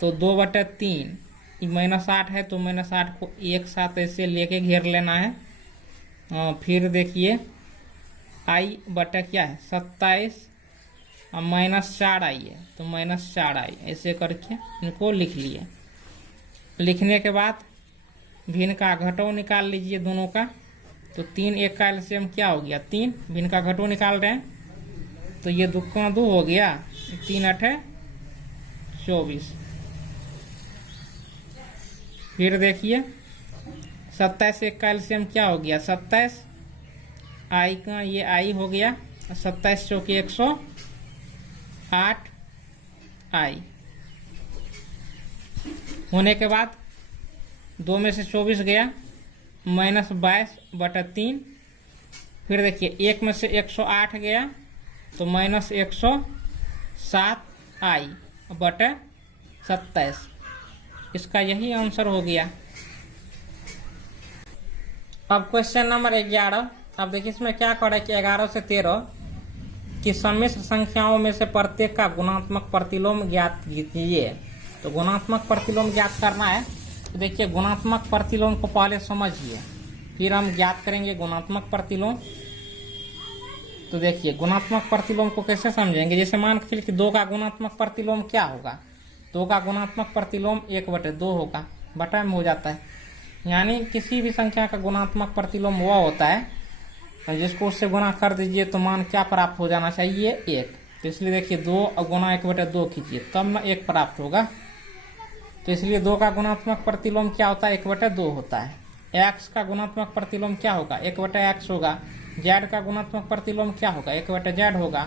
तो 2/3 -8 है तो -8 को एक साथ ऐसे लेके घेर लेना है। फिर देखिए आई बटा क्या है 27 और -4 आई है तो -4 आई, ऐसे करके इनको लिख लिए। लिखने के बाद भिन्न का घटो निकाल लीजिए दोनों का, तो 3 1 का एलसीएम क्या हो गया 3, भिन्न का घटो निकाल रहे हैं तो ये 2 का 2 हो गया, 3 8 24। फिर देखिए 27 1 का एलसीएम क्या हो गया 27, आई का ये आई हो गया, 27 चौके 108 आई। होने के बाद 2 में से 24 गया, -22/3। फिर देखिए 1 में से 108 गया तो -107 आई बटे 27। इसका यही आंसर हो गया। अब क्वेश्चन नंबर 11। अब देखिए इसमें क्या कर है कि 11 से 13 की सम्मिश्र संख्याओं में से प्रत्येक का गुणात्मक प्रतिलोम ज्ञात कीजिए। तो गुणात्मक प्रतिलोम ज्ञात करना है, तो देखिए गुणात्मक प्रतिलोम को पहले समझिए, फिर हम ज्ञात करेंगे गुणात्मक प्रतिलोम। तो देखिए गुणात्मक प्रतिलोम को कैसे समझेंगे। जैसे मान के चलिए कि 2 का गुणात्मक प्रतिलोम क्या होगा, 2 का गुणात्मक प्रतिलोम 1/2 होगा, बटा में हो जाता है। यानी किसी भी संख्या का गुणात्मक प्रतिलोम वह होता है जिसको उससे गुणा कर दीजिए तो मान क्या प्राप्त हो जाना चाहिए, 1। तो इसलिए देखिए 2 गुणा 1/2 कीजिए तब ना 1 प्राप्त होगा। तो इसलिए 2 का गुणात्मक प्रतिलोम क्या होता है, 1/2 होता है। x का गुणात्मक प्रतिलोम क्या होगा, 1/x होगा। z का गुणात्मक प्रतिलोम क्या होगा, 1/z होगा।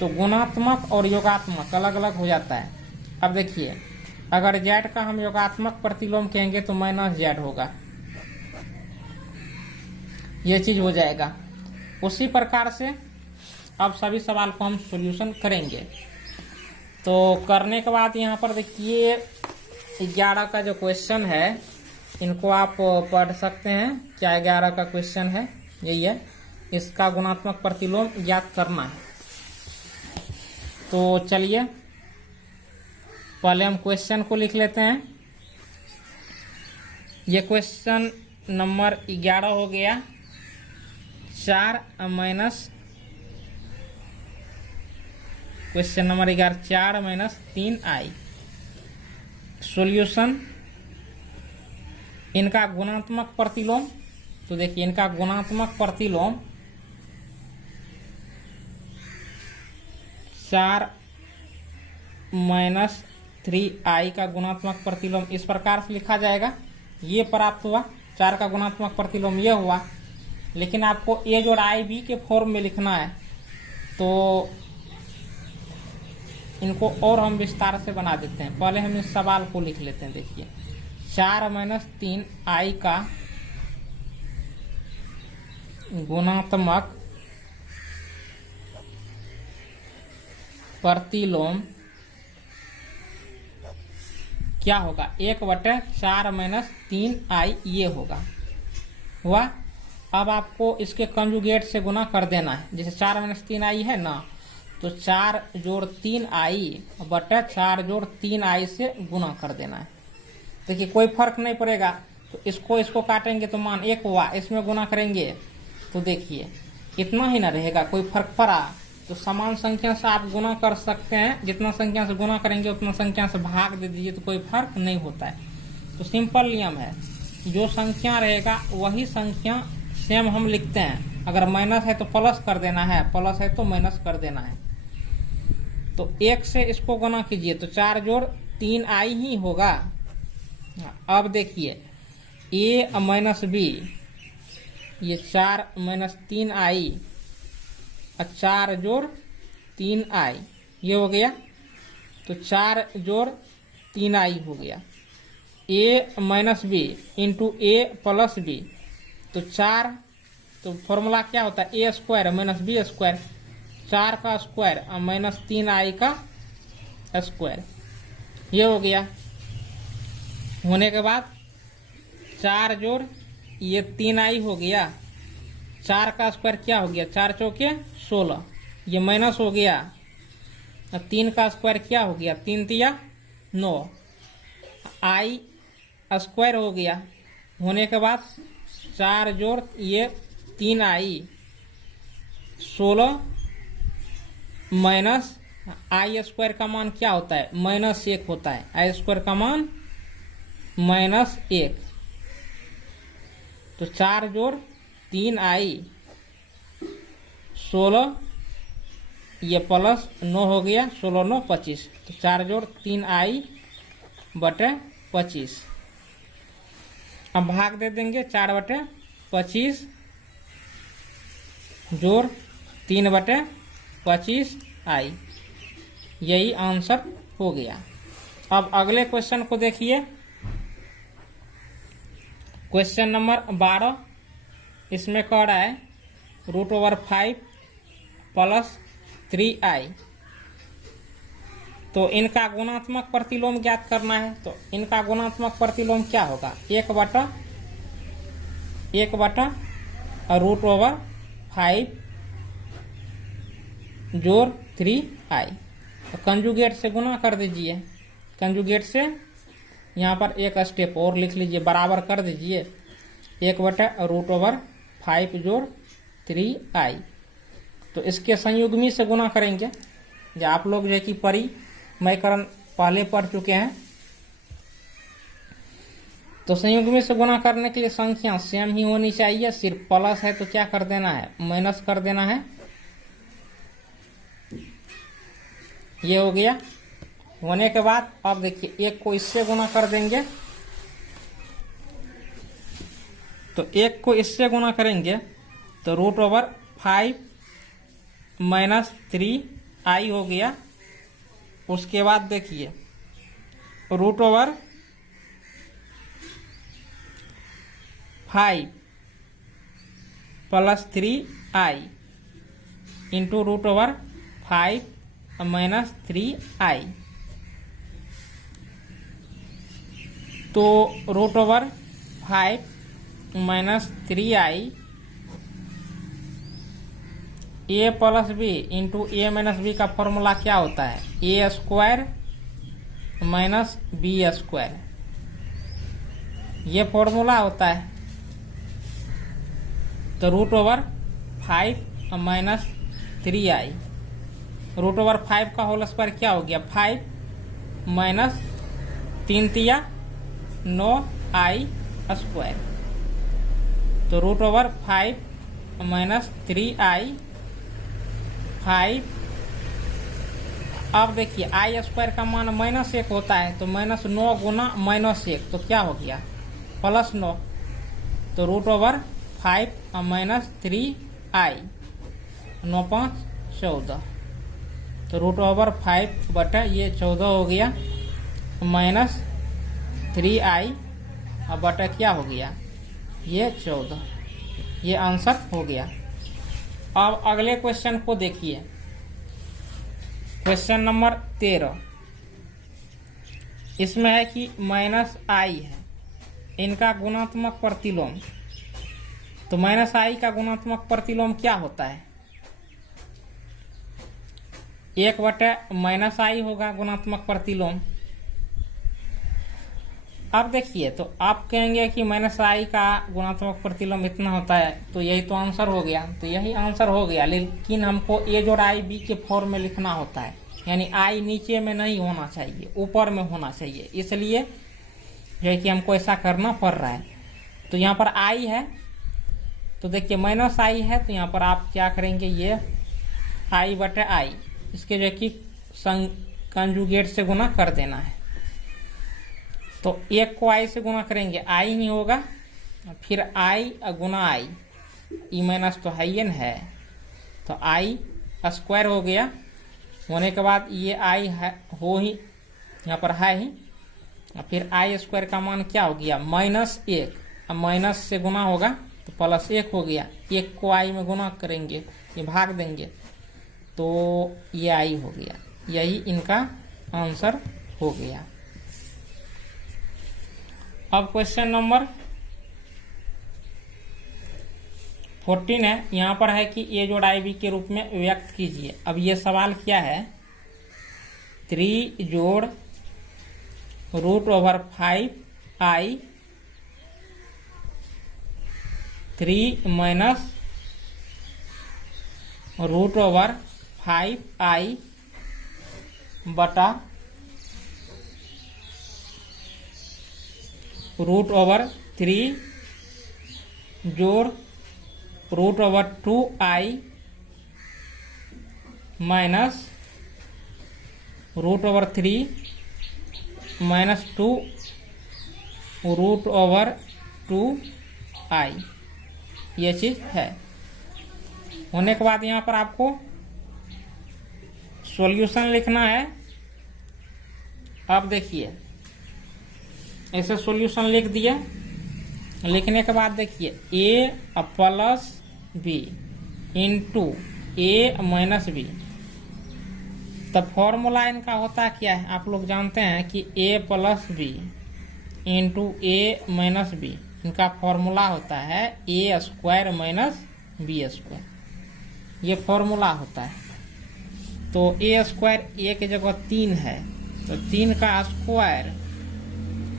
तो गुणात्मक और योगात्मक अलग अलग हो जाता है। अब देखिए अगर z का हम योगात्मक प्रतिलोम कहेंगे तो -z होगा, ये चीज हो जाएगा। उसी प्रकार से अब सभी सवाल को हम सॉल्यूशन करेंगे। तो करने के बाद यहाँ पर देखिए 11 का जो क्वेश्चन है इनको आप पढ़ सकते हैं। क्या 11 का क्वेश्चन है, यही है, इसका गुणात्मक प्रतिलोम ज्ञात करना है। तो चलिए पहले हम क्वेश्चन को लिख लेते हैं। ये क्वेश्चन नंबर 11 हो गया, 4 minus question number 11, 4 minus 3i। Solution इनका गुणात्मक प्रतिलोम, तो देखिए इनका गुणात्मक प्रतिलोम 4 माइनस 3i का गुणात्मक प्रतिलोम इस प्रकार से लिखा जाएगा। ये प्राप्त हुआ, 4 का गुणात्मक प्रतिलोम ये हुआ। लेकिन आपको a जोड़ i b के फॉर्म में लिखना है, तो इनको और हम विस्तार से बना देते हैं। पहले हम इस सवाल को लिख लेते हैं। देखिए 4 माइनस 3i का गुणात्मक प्रतिलोम क्या होगा, 1/4 माइनस 3i ये होगा हुआ। अब आपको इसके कंजुगेट से गुना कर देना है। जैसे 4 माइनस 3i है ना, तो 4 जोड़ 3i बटा 4 जोड़ 3i से गुना कर देना है। देखिए कोई फर्क नहीं पड़ेगा। तो इसको काटेंगे तो मान 1 हुआ, इसमें गुना करेंगे तो देखिए इतना ही ना रहेगा, कोई फर्क पड़ा। तो समान संख्या से आप गुना कर सकते हैं, जितना संख्या से गुना करेंगे उतना संख्या से भाग दे दीजिए तो कोई फर्क नहीं होता है। तो सिंपल नियम है, जो संख्या रहेगा वही संख्या सेम हम लिखते हैं। अगर माइनस है तो प्लस कर देना है, प्लस है तो माइनस कर देना है। तो 1 से इसको गुना कीजिए तो 4 जोड़ 3i ही होगा। अब देखिए a माइनस b, ये 4 माइनस 3i, 4 जोड़ 3i ये हो गया। तो 4 जोड़ 3i हो गया। a minus B into a plus B, तो 4, तो फॉर्मूला क्या होता है, a square minus B square, 4 का स्क्वायर माइनस 3i का स्क्वायर, ये हो गया। होने के बाद 4 जोड़ ये 3i हो गया, 4 का स्क्वायर क्या हो गया, 4 चौके 16, ये माइनस हो गया। 3 का स्क्वायर क्या हो गया, 3 तिया 9, i स्क्वायर हो गया। होने के बाद 4 जोड़ ये 3i 16 माइनस i स्क्वायर का मान क्या होता है, -1 होता है। i स्क्वायर का मान -1, तो 4 जोड़ 3i 16 ये प्लस 9 हो गया, 16 9 25, तो 4 जोड़ 3i बटे 25। अब भाग दे देंगे, 4 बटे 25 जोड़ 3 बटे 25i, यही आंसर हो गया। अब अगले क्वेश्चन को देखिए, क्वेश्चन नंबर 12। इसमें कह रहा है √5 प्लस 3i। तो इनका गुणात्मक प्रतिलोम ज्ञात करना है। तो इनका गुणात्मक प्रतिलोम क्या होगा, 1 बटा √5 जोड़ 3i। तो कंजुगेट से गुना कर दीजिए, कंजुगेट से यहाँ पर एक स्टेप और लिख लीजिए, बराबर कर दीजिए, 1 बटा √5 जोड़ 3i। तो इसके संयुग्मी से गुना करेंगे। जो आप लोग जो है कि परिमयकरण पहले पढ़ चुके हैं, तो संयुग्मी से गुना करने के लिए संख्या सेम ही होनी चाहिए। सिर्फ प्लस है तो क्या कर देना है, माइनस कर देना है। ये हो गया। होने के बाद अब देखिए एक को इससे गुना कर देंगे, तो एक को इससे गुना करेंगे तो √5 - 3i हो गया। उसके बाद देखिए √5 + 3i इंटू √5 - 3i, तो √5 - 3i a + b into a - b का फॉर्मूला क्या होता है, a² - b²। ये फॉर्मूला होता है। तो √5 - 3i, √5 का होल स्क्वायर क्या हो गया, 5 - 3 × 9i²। तो √5 - 3i 5। अब देखिए i² का मान -1 होता है, तो -9 × -1 तो क्या हो गया, +9। तो √5 - 3i 9 × 5 = 14। तो √5 बटा ये 14 हो गया, माइनस 3i अब बटा क्या हो गया, ये 14। ये आंसर हो गया। अब अगले क्वेश्चन को देखिए, क्वेश्चन नंबर 13। इसमें है कि -i है, इनका गुणात्मक प्रतिलोम। तो -i का गुणात्मक प्रतिलोम क्या होता है, 1/-i होगा गुणात्मक प्रतिलोम। अब देखिए, तो आप कहेंगे कि -i का गुणात्मक प्रतिलोम इतना होता है, तो यही तो आंसर हो गया। तो यही आंसर हो गया, लेकिन हमको a जोड़ i b के फॉर्म में लिखना होता है, यानी i नीचे में नहीं होना चाहिए, ऊपर में होना चाहिए। इसलिए जो है कि हमको ऐसा करना पड़ रहा है। तो यहाँ पर i है, तो देखिए -i है, तो यहाँ पर आप क्या करेंगे, ये i/i इसके जो है कि कंजुगेट से गुना कर देना है। तो एक को i से गुना करेंगे, i ही होगा, फिर i Guna i, E minus तो है ही है, तो i² हो गया। होने के बाद ये i है, हो ही यहाँ पर है ही, फिर i² का मान क्या हो गया, -1। अब माइनस से गुना होगा तो +1 हो गया। एक को i में गुना करेंगे, ये भाग देंगे, तो ये i हो गया। यही इनका आंसर हो गया। अब क्वेश्चन नंबर 14 है। यहाँ पर है कि a जोड़ i b के रूप में व्यक्त कीजिए। अब ये सवाल क्या है, 3 जोड़ √5i 3 माइनस √5i बटा √3 जोड़ √2i माइनस √3 माइनस 2 √2i, ये चीज है। होने के बाद यहाँ पर आपको सॉल्यूशन लिखना है। अब देखिए ऐसे सॉल्यूशन लिख दिए। लिखने के बाद देखिए a + b into a - b। तब फॉर्मूला इनका होता क्या है, आप लोग जानते हैं कि a + b into a - b, इनका फॉर्मूला होता है a² - b²। ये फॉर्मूला होता है। तो a² a की जगह 3 है, तो 3 का स्क्वायर।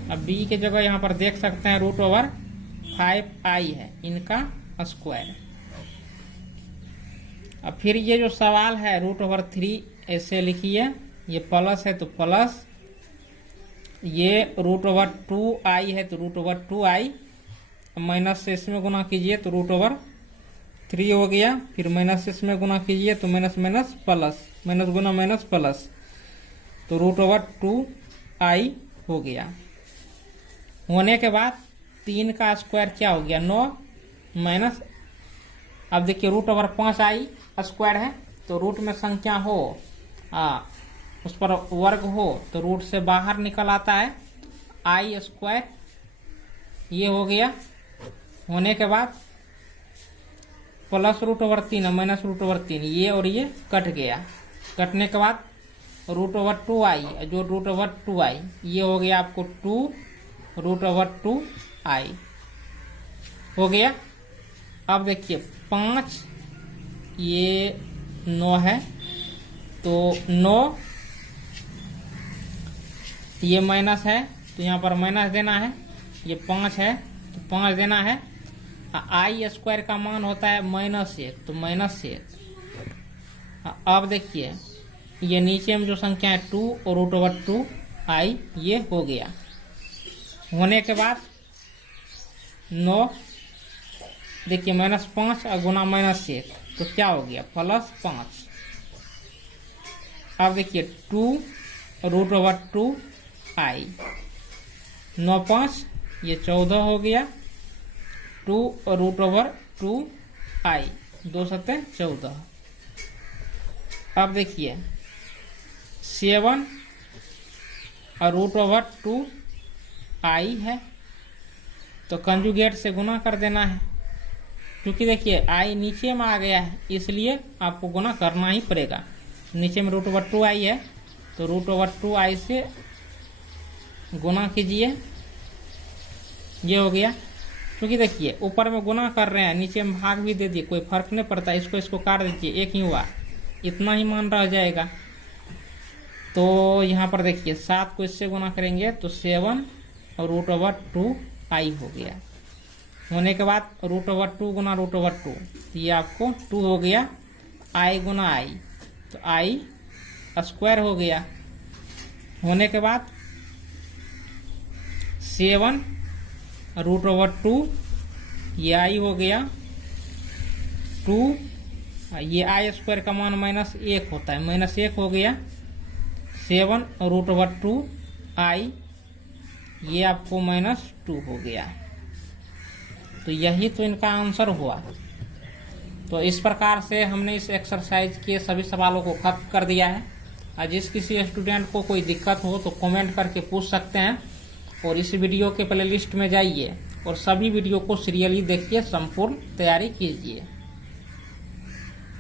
अब b की जगह यहाँ पर देख सकते हैं √5i है, इनका स्क्वायर। अब फिर ये जो सवाल है √3 ऐसे लिखिए, ये प्लस है तो प्लस, ये √2i है तो √2i, माइनस से इसमें गुना कीजिए तो √3 हो गया, फिर माइनस से इसमें गुना कीजिए तो माइनस माइनस प्लस, माइनस गुना माइनस प्लस, तो √2i हो गया। होने के बाद 3 का स्क्वायर क्या हो गया 9 माइनस, अब देखिए √5i स्क्वायर है तो रूट में संख्या हो उस पर वर्ग हो तो रूट से बाहर निकल आता है i स्क्वायर, ये हो गया। होने के बाद प्लस √3 माइनस √3, ये और ये कट गया, कटने के बाद √2i, जो √2i ये हो गया आपको 2√2i हो गया। अब देखिए 5, ये 9 है तो 9, ये माइनस है तो यहाँ पर माइनस देना है, ये 5 है तो 5 देना है। i स्क्वायर का मान होता है -1 तो -1। अब देखिए ये नीचे में जो संख्या है 2 और √2i ये हो गया। होने के बाद 9, देखिए -5 और गुना -1 तो क्या हो गया +5। अब देखिए 2√2i, 9 5 ये 14 हो गया, 2√2i, 2 7 14। अब देखिए 7 और √2i है तो कंजुगेट से गुना कर देना है, क्योंकि देखिए i नीचे में आ गया है इसलिए आपको गुना करना ही पड़ेगा। नीचे में √2i है तो √2i से गुना कीजिए, ये हो गया। क्योंकि देखिए ऊपर में गुना कर रहे हैं, नीचे में भाग भी दे दिए, कोई फर्क नहीं पड़ता, इसको काट दीजिए, एक ही हुआ, इतना ही मान रह जाएगा। तो यहाँ पर देखिए 7 को इससे गुना करेंगे तो 7 और √2i हो गया। होने के बाद √2 गुना √2, ये आपको 2 हो गया, i गुना i तो i स्क्वायर हो गया। होने के बाद 7 √2, ये i हो गया, 2, ये i स्क्वायर का मान -1 होता है, -1 हो गया। 7 √2i, ये आपको -2 हो गया। तो यही तो इनका आंसर हुआ। तो इस प्रकार से हमने इस एक्सरसाइज के सभी सवालों को खत्म कर दिया है। और जिस किसी स्टूडेंट को कोई दिक्कत हो तो कमेंट करके पूछ सकते हैं, और इस वीडियो के प्लेलिस्ट में जाइए और सभी वीडियो को सीरियली देखिए, संपूर्ण तैयारी कीजिए।